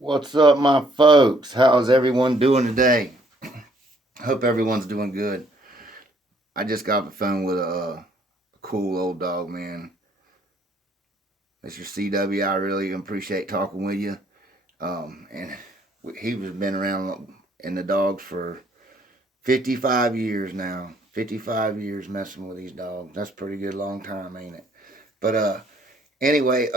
What's up, my folks? How's everyone doing today? Hope everyone's doing good. I just got off the phone with a cool old dog, man. Mr. CW, I really appreciate talking with you. And he was been around in the dogs for 55 years now. 55 years messing with these dogs. That's a pretty good long time, ain't it? But anyway,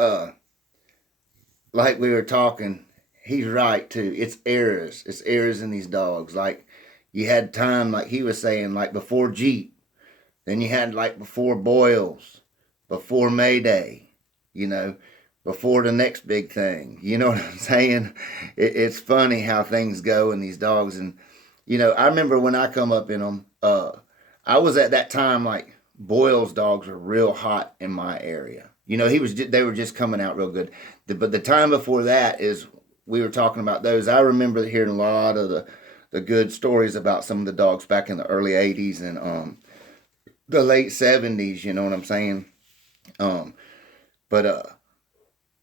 like we were talking, he's right too. It's eras. It's eras in these dogs. Like you had time, like he was saying, like before Jeep. Then you had like before Boils, before Mayday. You know, before the next big thing. You know what I'm saying? It's funny how things go in these dogs. And I remember when I come up in them. I was at that time like Boyle's dogs were real hot in my area. They were just coming out real good. But the time before that is we were talking about those. I remember hearing a lot of the good stories about some of the dogs back in the early '80s and the late '70s. You know what I'm saying? Um, but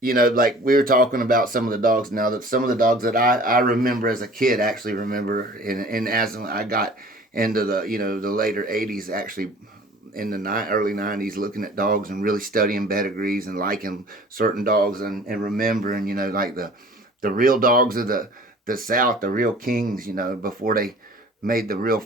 like we were talking about some of the dogs now that some of the dogs that I remember as a kid actually remember and as I got into the later '80s actually in the early '90s looking at dogs and really studying pedigrees and liking certain dogs and remembering like the real dogs of the South, the real kings, before they made the real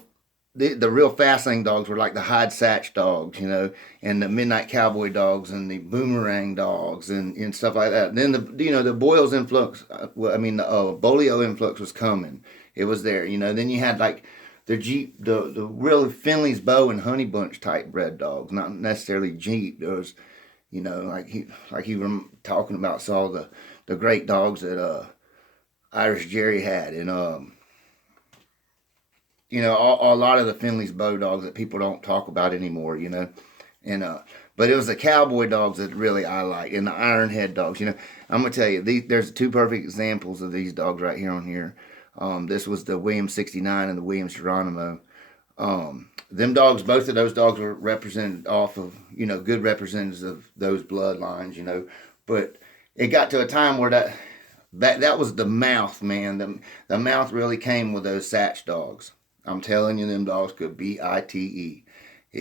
fast lane dogs were like the Hyde Satch dogs, and the Midnight Cowboy dogs and the Boomerang dogs and stuff like that. And then the Boyle's influx, the Bolio influx was coming. It was there, Then you had like the Jeep, the real Finley's Bow and Honey Bunch type bred dogs, not necessarily Jeep. There was, like he were talking about, saw the great dogs that Irish Jerry had, and a lot of the Finley's Bow dogs that people don't talk about anymore, and but it was the cowboy dogs that really I like, and the iron head dogs. I'm gonna tell you, there's two perfect examples of these dogs right here on here. This was the Williams 69 and the Williams Geronimo. Them dogs, both of those dogs were represented off of, good representatives of those bloodlines, But it got to a time where that was the mouth, man. The mouth really came with those Satch dogs. I'm telling you, them dogs could bite.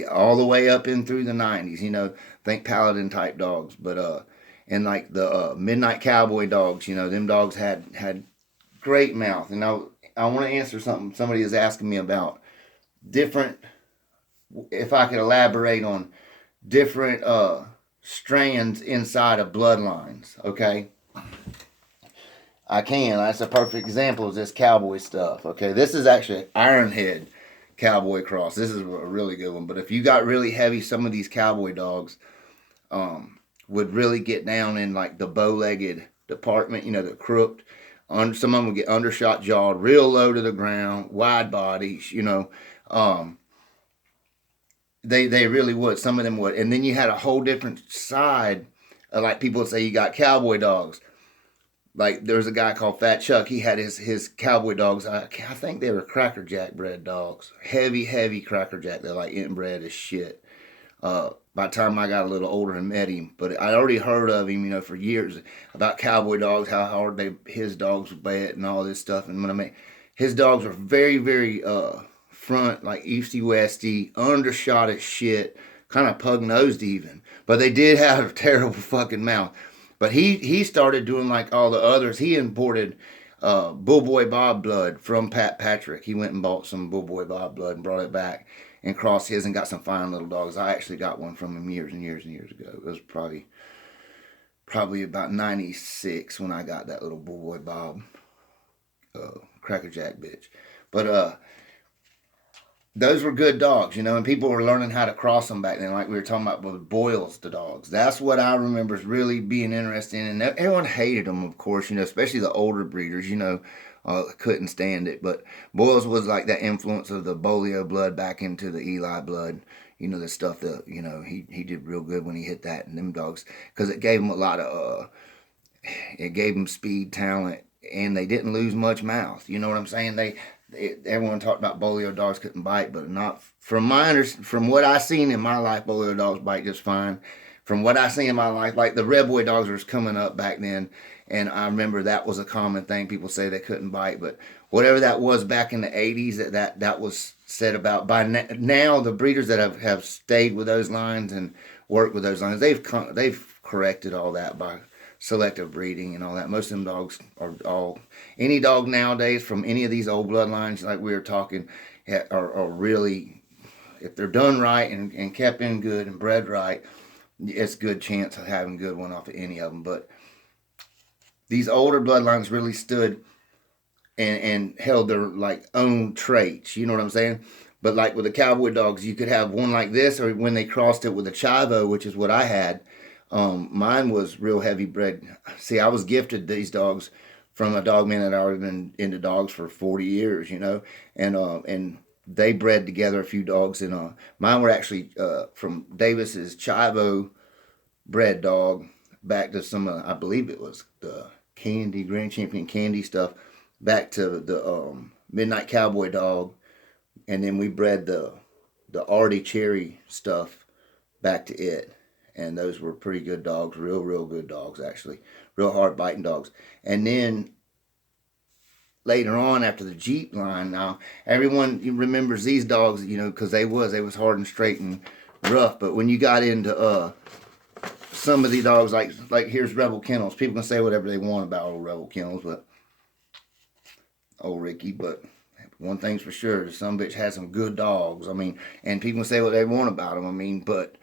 All the way up in through the '90s, think Paladin type dogs. But and like the Midnight Cowboy dogs, them dogs had great mouth. And I want to answer something somebody is asking me about different. If I could elaborate on different strands inside of bloodlines, okay? I can. That's a perfect example of this cowboy stuff. Okay, this is actually Ironhead cowboy cross. This is a really good one. But if you got really heavy, some of these cowboy dogs would really get down in like the bow-legged department. The crooked. Some of them would get undershot jawed, real low to the ground, wide bodies. They really would. Some of them would. And then you had a whole different side. Like people would say, you got cowboy dogs. Like there was a guy called Fat Chuck. He had his cowboy dogs. I think they were Cracker Jack bred dogs. Heavy Cracker Jack. They're like inbred as shit. By the time I got a little older and met him, but I already heard of him, for years about cowboy dogs, how hard his dogs would bet and all this stuff. And his dogs were very, very front, like easty westy, undershot as shit, kind of pug nosed even. But they did have a terrible fucking mouth. But he started doing like all the others. He imported Bull Boy Bob blood from Pat Patrick. He went and bought some Bull Boy Bob blood and brought it back and crossed his and got some fine little dogs. I actually got one from him years and years and years ago. It was probably about '96 when I got that little Bull Boy Bob Cracker Jack bitch. But those were good dogs, and people were learning how to cross them back then, like we were talking about with Boyles, the dogs. That's what I remember is really being interested in. And everyone hated them, of course, especially the older breeders, couldn't stand it. But Boyles was like that influence of the Bolio blood back into the Eli blood, the stuff that, he did real good when he hit that and them dogs, because it gave him a lot of, it gave him speed, talent, and they didn't lose much mouth. You know what I'm saying? Everyone talked about Bolio dogs couldn't bite, but not from what I seen in my life. Bolio dogs bite just fine. from what I see in my life, like the Red Boy dogs was coming up back then, and I remember that was a common thing. People say they couldn't bite, but whatever that was back in the '80s, that was said about. By now, the breeders that have stayed with those lines and worked with those lines, they've corrected all that by selective breeding and all that. Most of them dogs are all, any dog nowadays from any of these old bloodlines like we were talking are really, if they're done right and kept in good and bred right, it's a good chance of having a good one off of any of them. But these older bloodlines really stood and held their like own traits. You know what I'm saying? But like with the cowboy dogs, you could have one like this, or when they crossed it with a chivo, which is what I had. Mine was real heavy bred. See, I was gifted these dogs from a dog man that I'd already been into dogs for 40 years, you know, and they bred together a few dogs, and mine were actually from Davis's chivo bred dog back to some, I believe it was the Candy Grand Champion Candy stuff, back to the Midnight Cowboy dog, and then we bred the Artie Cherry stuff back to it, and those were pretty good dogs, real good dogs actually, real hard biting dogs. And then later on, after the Jeep line, now everyone remembers these dogs, you know, because they was hard and straight and rough. But when you got into some of the dogs, like here's Rebel Kennels. People can say whatever they want about old Rebel Kennels, but old Ricky. But one thing's for sure, some bitch has some good dogs. I mean, and people can say what they want about them. I mean, but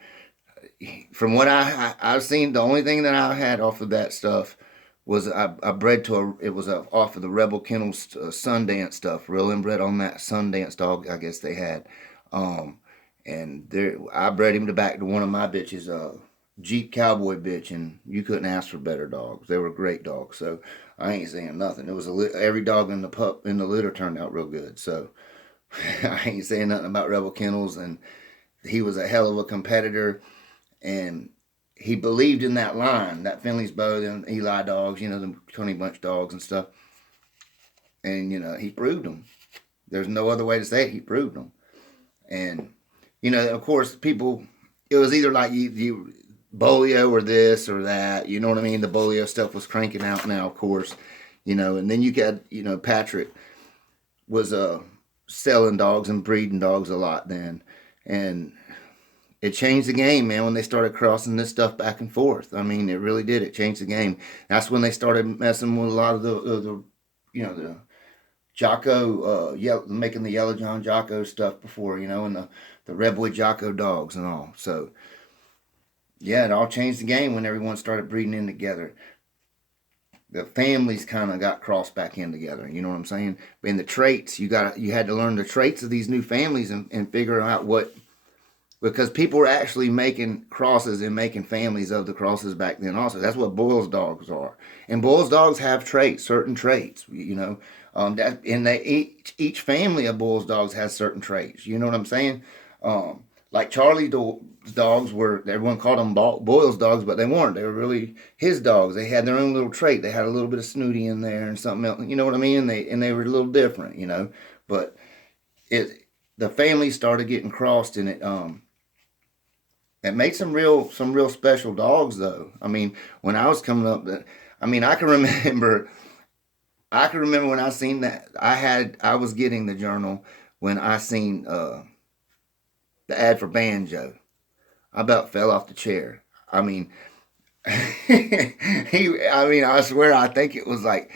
from what I've seen, the only thing that I had off of that stuff was I bred to it was off of the Rebel Kennels Sundance stuff, real inbred on that Sundance dog. I guess they had, and there I bred him back to one of my bitches, Jeep Cowboy bitch, and you couldn't ask for better dogs. They were great dogs. So I ain't saying nothing. It was every dog in the litter turned out real good. So I ain't saying nothing about Rebel Kennels, and he was a hell of a competitor, and he believed in that line, that Finley's Bow, them Eli dogs, you know, the Tony Bunch dogs and stuff. And, you know, he proved them. There's no other way to say it. He proved them. And, you know, of course, people, it was either like you Bolio or this or that, you know what I mean? The Bolio stuff was cranking out now, of course, you know. And then you got, you know, Patrick was selling dogs and breeding dogs a lot then. And it changed the game, man, when they started crossing this stuff back and forth. I mean, it really did. It changed the game. That's when they started messing with a lot of the you know, the Jocko, making the Yellow John Jocko stuff before, you know, and the Red Boy Jocko dogs and all. So, yeah, it all changed the game when everyone started breeding in together. The families kind of got crossed back in together. You know what I'm saying? And the traits, you had to learn the traits of these new families and figure out what. Because people were actually making crosses and making families of the crosses back then also. That's what Boyle's dogs are. And Boyle's dogs have traits, certain traits, you know. And each family of Boyle's dogs has certain traits. You know what I'm saying? Like Charlie's dogs were, everyone called them Boyle's dogs, but they weren't. They were really his dogs. They had their own little trait. They had a little bit of snooty in there and something else. You know what I mean? And they were a little different, you know. But the families started getting crossed, and it made some real special dogs though. I mean, when I was coming up, I mean, I can remember when I seen that I was getting the journal when I seen the ad for Banjo. I about fell off the chair. I mean, I swear, I think it was a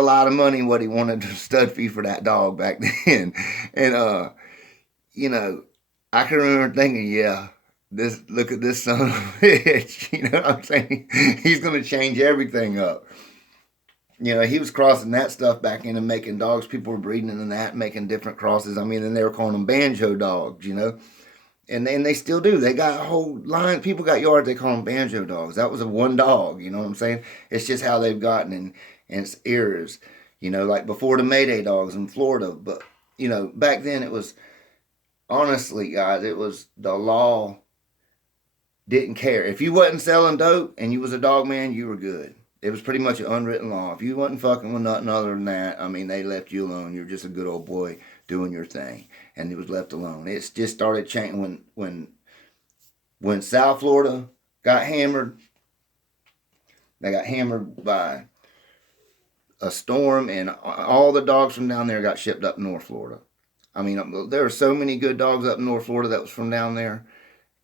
lot of money what he wanted to stud fee for that dog back then. And you know, I can remember thinking, yeah, look at this son of a bitch. You know what I'm saying? He's gonna change everything up. You know, he was crossing that stuff back into making dogs. People were breeding in that, making different crosses. I mean, and they were calling them banjo dogs, you know. And they still do. They got a whole line. People got yards, they call them banjo dogs. That was a one dog, you know what I'm saying? It's just how they've gotten and it's eras. You know, like before the Mayday dogs in Florida. But, you know, back then it was, honestly, guys, it was the law didn't care. If you wasn't selling dope and you was a dog man, you were good. It was pretty much an unwritten law. If you wasn't fucking with nothing other than that, I mean, they left you alone. You're just a good old boy doing your thing, and it was left alone. It's just started changing when South Florida got hammered. They got hammered by a storm, and all the dogs from down there got shipped up North Florida. I mean, there were so many good dogs up in North Florida that was from down there.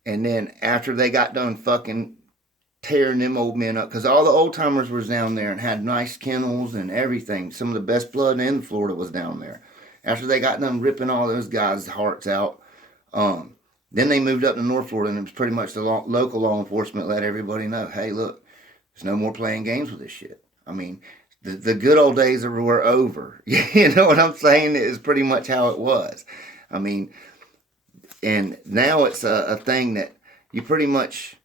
And then after they got done fucking tearing them old men up, because all the old timers was down there and had nice kennels and everything. Some of the best blood in Florida was down there. After they got done ripping all those guys' hearts out, then they moved up to North Florida, and it was pretty much the local law enforcement let everybody know, hey, look, there's no more playing games with this shit. I mean, the good old days were over. You know what I'm saying? It is pretty much how it was. I mean, and now it's a thing that you pretty much,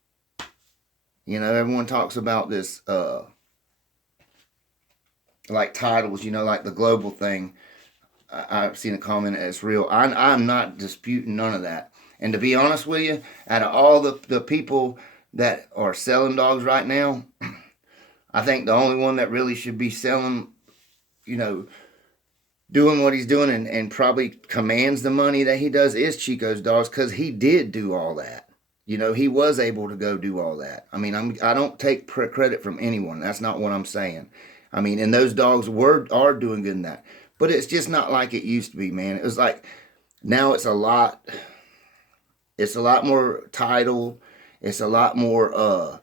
you know, everyone talks about this, like titles, you know, like the global thing. I've seen a comment that it's real. I'm not disputing none of that. And to be honest with you, out of all the people that are selling dogs right now, I think the only one that really should be selling, you know, doing what he's doing and probably commands the money that he does is Chico's dogs, because he did do all that. You know, he was able to go do all that. I mean, I don't take credit from anyone. That's not what I'm saying. I mean, and those dogs are doing good in that. But it's just not like it used to be, man. It was like, now it's a lot more title. It's a lot more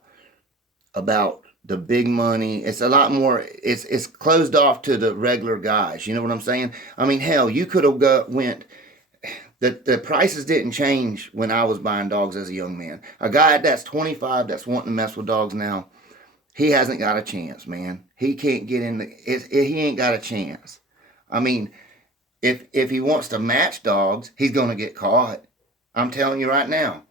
about the big money. It's a lot more, it's closed off to the regular guys. You know what I'm saying? I mean, hell, you could have went, the prices didn't change when I was buying dogs as a young man. A guy that's 25 that's wanting to mess with dogs now, he hasn't got a chance, man. He can't get in he ain't got a chance. I mean, if he wants to match dogs, he's going to get caught. I'm telling you right now.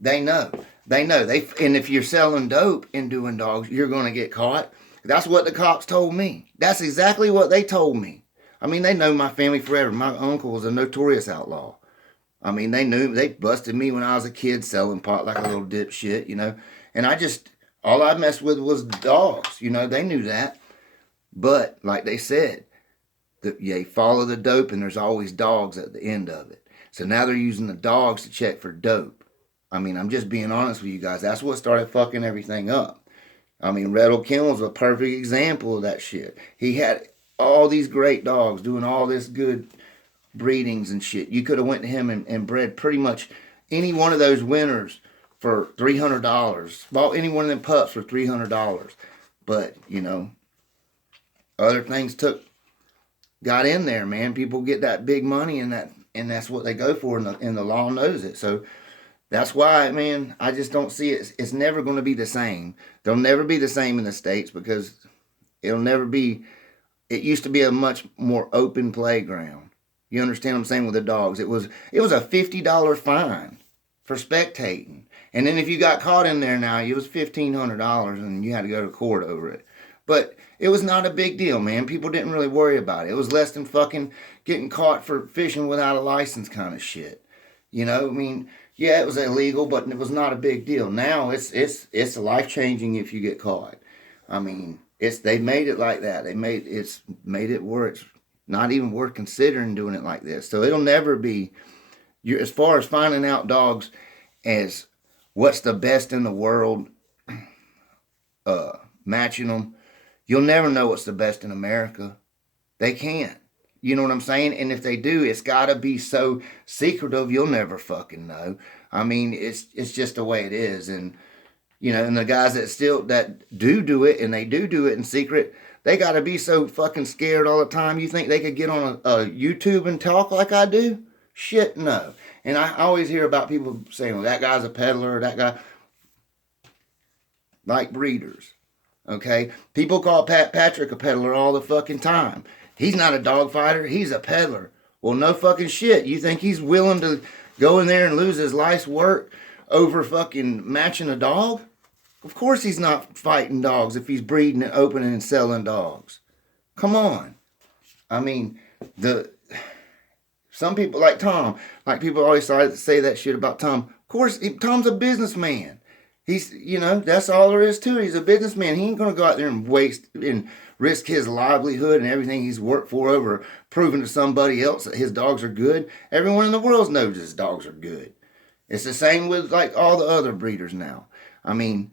They know. And if you're selling dope and doing dogs, you're going to get caught. That's what the cops told me. That's exactly what they told me. I mean, they know my family forever. My uncle was a notorious outlaw. I mean, they busted me when I was a kid selling pot like a little dipshit, you know. And all I messed with was dogs, you know. They knew that. But, like they said, you follow the dope and there's always dogs at the end of it. So now they're using the dogs to check for dope. I mean, I'm just being honest with you guys. That's what started fucking everything up. I mean, Kennels was a perfect example of that shit. He had all these great dogs doing all this good breedings and shit. You could have went to him and bred pretty much any one of those winners for $300. Bought any one of them pups for $300. But, you know, other things got in there, man. People get that big money and that's what they go for, and the law knows it. So that's why, man, I just don't see it. It's never going to be the same. They'll never be the same in the States, because it'll never be. It used to be a much more open playground. You understand what I'm saying with the dogs? It was a $50 fine for spectating. And then if you got caught in there now, it was $1,500 and you had to go to court over it. But it was not a big deal, man. People didn't really worry about it. It was less than fucking getting caught for fishing without a license kind of shit. You know, I mean, yeah, it was illegal, but it was not a big deal. Now it's life-changing if you get caught. I mean, they made it like that. They made it where it's not even worth considering doing it like this. So it'll never be, as far as finding out dogs as what's the best in the world, matching them, you'll never know what's the best in America. They can't. You know what I'm saying? And if they do, it's got to be so secretive, you'll never fucking know. I mean, it's just the way it is. And, you know, and the guys that do it, and they do it in secret, they got to be so fucking scared all the time. You think they could get on a YouTube and talk like I do? Shit, no. And I always hear about people saying, well, that guy's a peddler, that guy. Like breeders. Okay? People call Patrick a peddler all the fucking time. He's not a dog fighter. He's a peddler. Well, no fucking shit. You think he's willing to go in there and lose his life's work over fucking matching a dog? Of course he's not fighting dogs if he's breeding and opening and selling dogs. Come on. I mean, some people like Tom, like people always say that shit about Tom. Of course, Tom's a businessman. He's, you know, that's all there is to it. He's a businessman. He ain't going to go out there and waste and risk his livelihood and everything he's worked for over proving to somebody else that his dogs are good. Everyone in the world knows his dogs are good. It's the same with like all the other breeders now. I mean,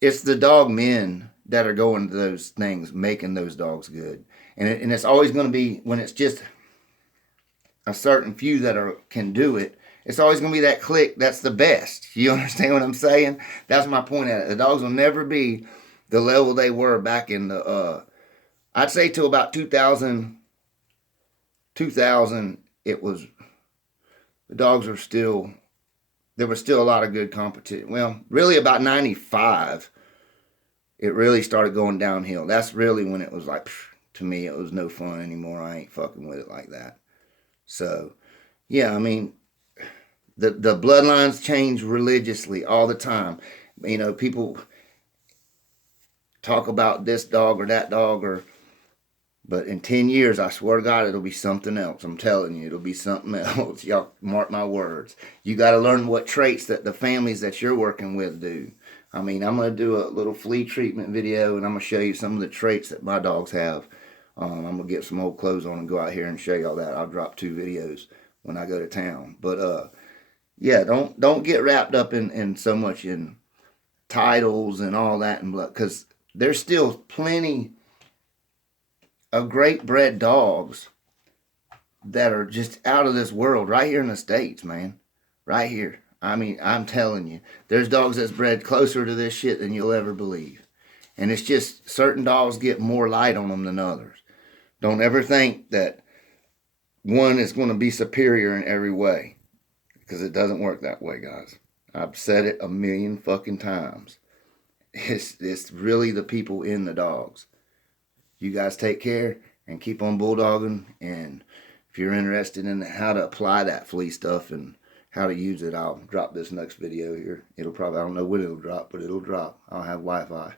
it's the dog men that are going to those things, making those dogs good. And it's always going to be, when it's just a certain few that can do it, it's always going to be that clique that's the best. You understand what I'm saying? That's my point at it. The dogs will never be the level they were back in the, I'd say till about 2000, it was, the dogs were still, there was still a lot of good competition. Well, really about 95, it really started going downhill. That's really when it was like, to me, it was no fun anymore. I ain't fucking with it like that. So, yeah, I mean, the bloodlines change religiously all the time. You know, people talk about this dog or that dog, but in 10 years, I swear to God, it'll be something else. I'm telling you, it'll be something else. Y'all mark my words. You got to learn what traits that the families that you're working with do. I mean, I'm going to do a little flea treatment video, and I'm going to show you some of the traits that my dogs have. I'm going to get some old clothes on and go out here and show you all that. I'll drop 2 videos when I go to town. But, yeah, don't get wrapped up in so much in titles and all that, and because there's still plenty of great bred dogs that are just out of this world right here in the States, man. Right here. I mean, I'm telling you, there's dogs that's bred closer to this shit than you'll ever believe. And it's just certain dogs get more light on them than others. Don't ever think that one is going to be superior in every way, because it doesn't work that way, guys. I've said it a million fucking times. It's really the people in the dogs. You guys take care and keep on bulldogging. And if you're interested in how to apply that flea stuff and how to use it, I'll drop this next video here. It'll probably, I don't know when it'll drop, but it'll drop. I'll have Wi-Fi.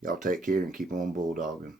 Y'all take care and keep on bulldogging.